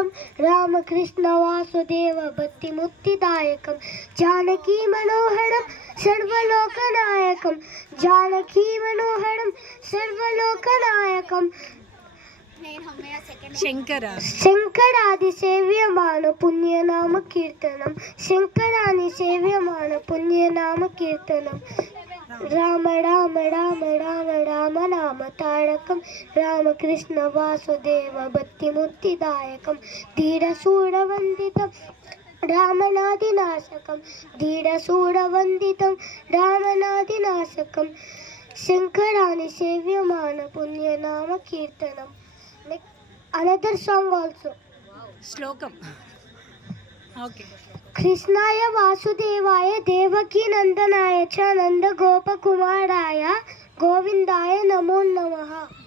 తారకం రామకృష్ణ వాసుదేవ భక్తి ముక్తిదాయకం జానకీ మనోహరం సర్వలోకనాయకం జానకీ మనోహరం సర్వలోకనాయకం శంకరాది సేవ్యమాన పుణ్యనామ కీర్తనం శంకరాని సేవ్యమాన పుణ్యనామ కీర్తనం రామ రామ రామ రామ రామ నామ తారకం రామకృష్ణ వాసుదేవ భక్తి ముక్తిదాయకం ధీరసూరవందితం రామనాదినాశకం ధీరసూరవందితం రామనాదినాశకం శంకరాని సేవ్యమాన పుణ్యనామ కీర్తనం. Another song also. Shlokam. Okay. Krishnaya Vasudevaya Devaki Nandanaya cha Nanda Gopa Kumaraya Govindaya Namo Namaha.